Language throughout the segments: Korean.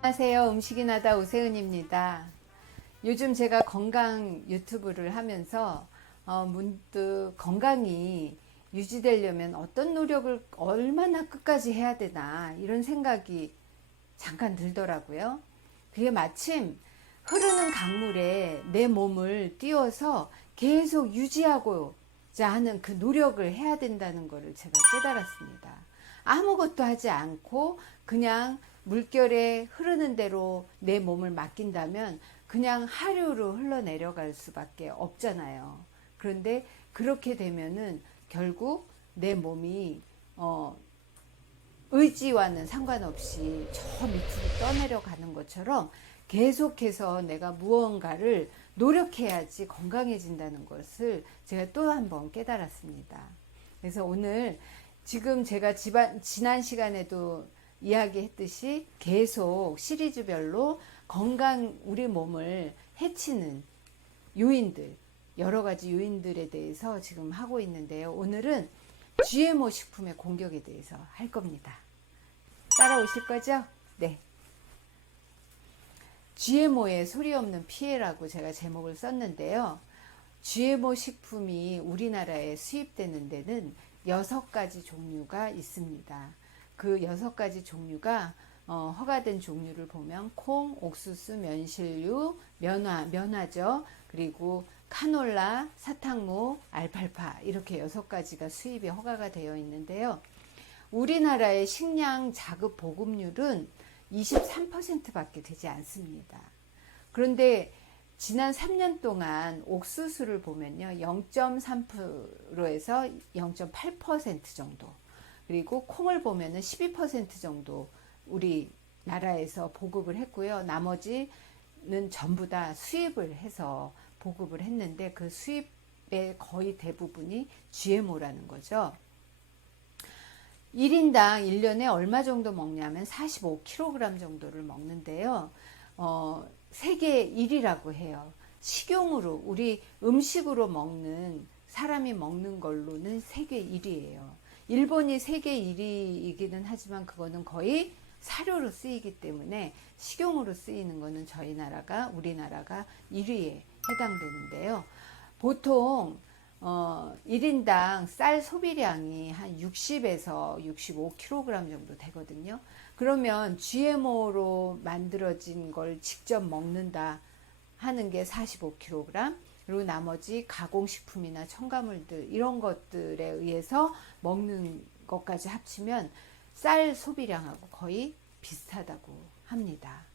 안녕하세요. 음식이 나다 오세은입니다. 요즘 제가 건강 유튜브를 하면서 문득 건강이 유지되려면 어떤 노력을 얼마나 끝까지 해야 되나 이런 생각이 잠깐 들더라고요. 그게 마침 흐르는 강물에 내 몸을 띄워서 계속 유지하고자 하는 그 노력을 해야 된다는 것을 제가 깨달았습니다. 아무것도 하지 않고 그냥 물결에 흐르는 대로 내 몸을 맡긴다면 그냥 하류로 흘러내려갈 수밖에 없잖아요. 그런데 그렇게 되면은 결국 내 몸이 의지와는 상관없이 저 밑으로 떠내려가는 것처럼 계속해서 내가 무언가를 노력해야지 건강해진다는 것을 제가 또 한 번 깨달았습니다. 그래서 오늘 지금 제가 지난 시간에도 이야기했듯이 계속 시리즈별로 우리 몸을 해치는 요인들, 여러 가지 요인들에 대해서 지금 하고 있는데요. 오늘은 GMO 식품의 공격에 대해서 할 겁니다. 따라오실 거죠? 네. GMO의 소리 없는 피해라고 제가 제목을 썼는데요. GMO 식품이 우리나라에 수입되는 데는 6가지 종류가 있습니다. 그 6가지 종류가 허가된 종류를 보면 콩, 옥수수, 면실류, 면화죠. 그리고 카놀라, 사탕무, 알팔파 이렇게 6가지가 수입이 허가가 되어 있는데요. 우리나라의 식량 자급 보급률은 23%밖에 되지 않습니다. 그런데 지난 3년 동안 옥수수를 보면요. 0.3%에서 0.8% 정도. 그리고 콩을 보면은 12% 정도 우리나라에서 보급을 했고요. 나머지는 전부 다 수입을 해서 보급을 했는데 그 수입의 거의 대부분이 GMO라는 거죠. 1인당 1년에 얼마 정도 먹냐면 45kg 정도를 먹는데요. 세계 1위라고 해요. 식용으로 우리 음식으로 먹는 사람이 먹는 걸로는 세계 1위예요. 일본이 세계 1위이기는 하지만 그거는 거의 사료로 쓰이기 때문에 식용으로 쓰이는 거는 우리나라가 1위에 해당되는데요. 보통 1인당 쌀 소비량이 한 60에서 65kg 정도 되거든요. 그러면 GMO로 만들어진 걸 직접 먹는다 하는 게 45kg, 그리고 나머지 가공식품이나 첨가물들 이런 것들에 의해서 먹는 것까지 합치면 쌀 소비량하고 거의 비슷하다고 합니다.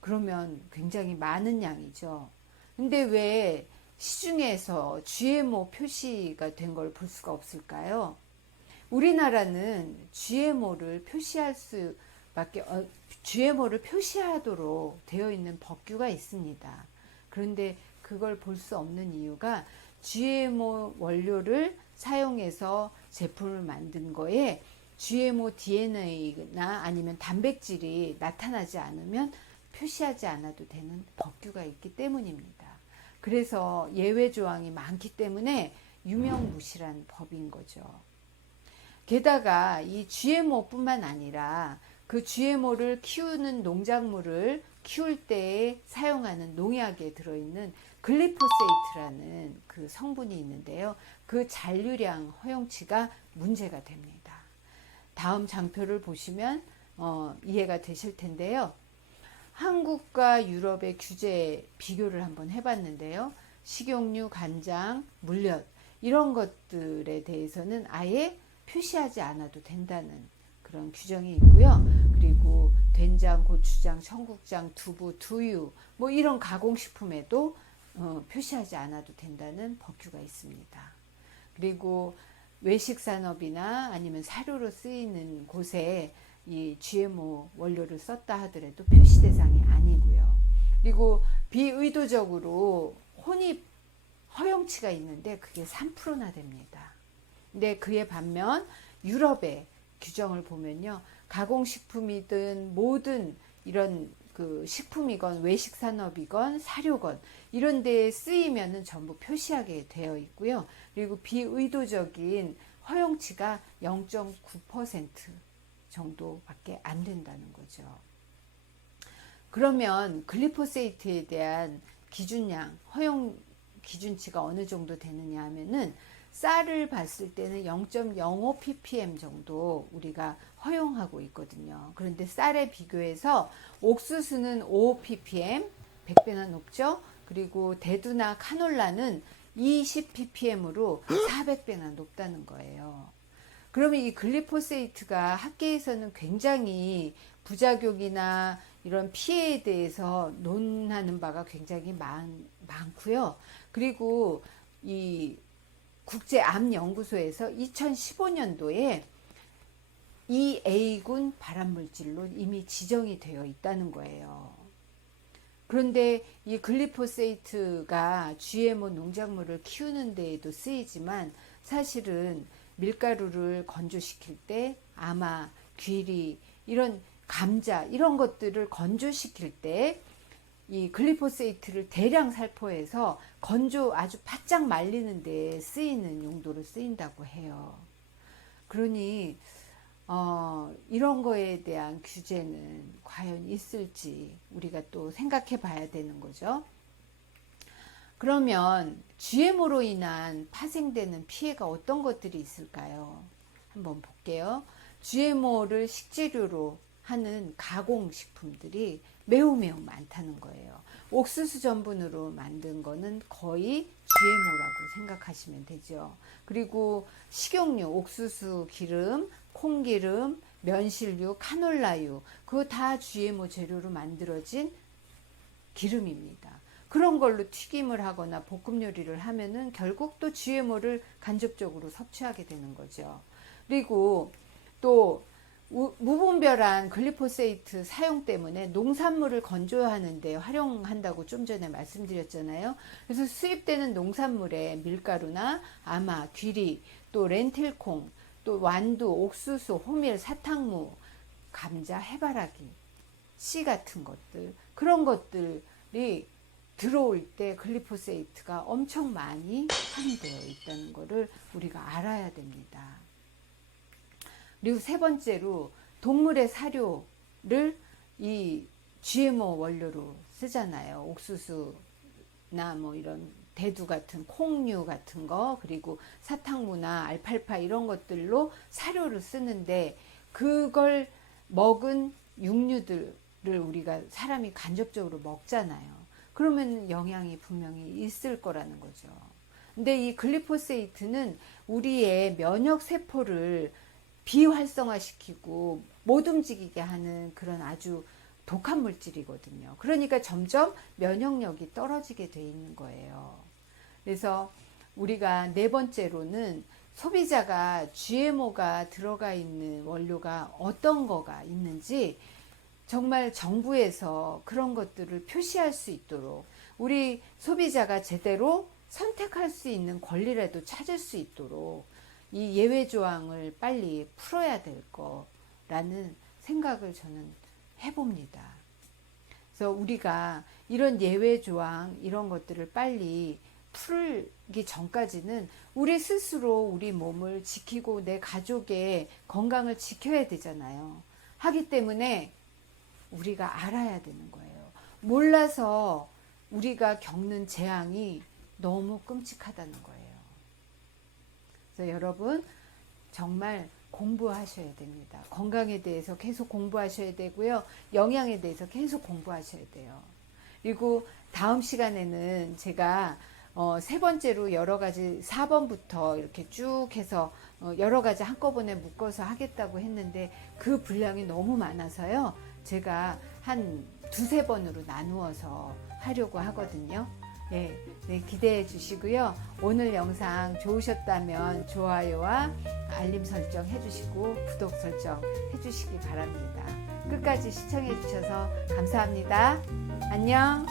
그러면 굉장히 많은 양이죠. 근데 왜 시중에서 GMO 표시가 된 걸 볼 수가 없을까요? 우리나라는 GMO를 표시하도록 되어 있는 법규가 있습니다. 그런데 그걸 볼 수 없는 이유가 GMO 원료를 사용해서 제품을 만든 거에 GMO DNA나 아니면 단백질이 나타나지 않으면 표시하지 않아도 되는 법규가 있기 때문입니다. 그래서 예외 조항이 많기 때문에 유명무실한 법인 거죠. 게다가 이 GMO뿐만 아니라 그 GMO를 키우는 농작물을 키울 때에 사용하는 농약에 들어있는 글리포세이트라는 그 성분이 있는데요. 그 잔류량 허용치가 문제가 됩니다. 다음 장표를 보시면 이해가 되실 텐데요. 한국과 유럽의 규제 비교를 한번 해봤는데요. 식용유, 간장, 물엿 이런 것들에 대해서는 아예 표시하지 않아도 된다는 그런 규정이 있고요. 그리고 된장, 고추장, 청국장, 두부, 두유 뭐 이런 가공식품에도 표시하지 않아도 된다는 법규가 있습니다. 그리고 외식산업이나 아니면 사료로 쓰이는 곳에 이 GMO 원료를 썼다 하더라도 표시 대상이 아니고요. 그리고 비의도적으로 혼입 허용치가 있는데 그게 3%나 됩니다. 근데 그에 반면 유럽의 규정을 보면요. 가공식품이든 모든 이런 그 식품이건 외식산업이건 사료건 이런 데에 쓰이면은 전부 표시하게 되어 있고요. 그리고 비의도적인 허용치가 0.9% 정도밖에 안 된다는 거죠. 그러면 글리포세이트에 대한 기준량, 허용 기준치가 어느 정도 되느냐 하면은 쌀을 봤을 때는 0.05 ppm 정도 우리가 허용하고 있거든요. 그런데 쌀에 비교해서 옥수수는 5 ppm, 100배나 높죠. 그리고 대두나 카놀라는 20 ppm으로 400배나 높다는 거예요. 그러면 이 글리포세이트가 학계에서는 굉장히 부작용이나 이런 피해에 대해서 논하는 바가 굉장히 많고요. 그리고 이 국제암연구소에서 2015년도에 EA군 발암물질로 이미 지정이 되어 있다는 거예요. 그런데 이 글리포세이트가 GMO 농작물을 키우는 데에도 쓰이지만 사실은 밀가루를 건조시킬 때 아마 귀리 이런 감자 이런 것들을 건조시킬 때 이 글리포세이트를 대량 살포해서 건조 아주 바짝 말리는 데 쓰이는 용도로 쓰인다고 해요. 그러니 이런 거에 대한 규제는 과연 있을지 우리가 또 생각해 봐야 되는 거죠. 그러면 GMO로 인한 파생되는 피해가 어떤 것들이 있을까요? 한번 볼게요. GMO를 식재료로 하는 가공식품들이 매우 많다는 거예요. 옥수수 전분으로 만든 거는 거의 GMO라고 생각하시면 되죠. 그리고 식용유, 옥수수 기름, 콩기름, 면실유, 카놀라유 그거 다 GMO 재료로 만들어진 기름입니다. 그런 걸로 튀김을 하거나 볶음 요리를 하면은 결국 또 GMO를 간접적으로 섭취하게 되는 거죠. 그리고 또 무분별한 글리포세이트 사용 때문에 농산물을 건조하는 데 활용한다고 좀 전에 말씀드렸잖아요. 그래서 수입되는 농산물에 밀가루나 아마, 귀리, 또 렌틸콩, 또 완두, 옥수수, 호밀, 사탕무, 감자, 해바라기, 씨 같은 것들 그런 것들이 들어올 때 글리포세이트가 엄청 많이 함유되어 있다는 것을 우리가 알아야 됩니다. 그리고 세 번째로 동물의 사료를 이 GMO 원료로 쓰잖아요. 옥수수나 뭐 이런 대두 같은 콩류 같은 거 그리고 사탕무나 알팔파 이런 것들로 사료를 쓰는데 그걸 먹은 육류들을 우리가 사람이 간접적으로 먹잖아요. 그러면 영향이 분명히 있을 거라는 거죠. 근데 이 글리포세이트는 우리의 면역 세포를 비활성화시키고 못 움직이게 하는 그런 아주 독한 물질이거든요. 그러니까 점점 면역력이 떨어지게 돼 있는 거예요. 그래서 우리가 네 번째로는 소비자가 GMO가 들어가 있는 원료가 어떤 거가 있는지 정말 정부에서 그런 것들을 표시할 수 있도록 우리 소비자가 제대로 선택할 수 있는 권리라도 찾을 수 있도록 이 예외 조항을 빨리 풀어야 될 거라는 생각을 저는 해봅니다. 그래서 우리가 이런 예외 조항 이런 것들을 빨리 풀기 전까지는 우리 스스로 우리 몸을 지키고 내 가족의 건강을 지켜야 되잖아요. 하기 때문에 우리가 알아야 되는 거예요. 몰라서 우리가 겪는 재앙이 너무 끔찍하다는 거예요. 그래서 여러분 정말 공부하셔야 됩니다. 건강에 대해서 계속 공부하셔야 되고요. 영양에 대해서 계속 공부하셔야 돼요. 그리고 다음 시간에는 제가 세 번째로 여러 가지 4번부터 이렇게 쭉 해서 여러 가지 한꺼번에 묶어서 하겠다고 했는데 그 분량이 너무 많아서요. 제가 한 두세 번으로 나누어서 하려고 하거든요. 네, 기대해 주시고요. 오늘 영상 좋으셨다면 좋아요와 알림 설정 해주시고 구독 설정 해주시기 바랍니다. 끝까지 시청해 주셔서 감사합니다. 안녕.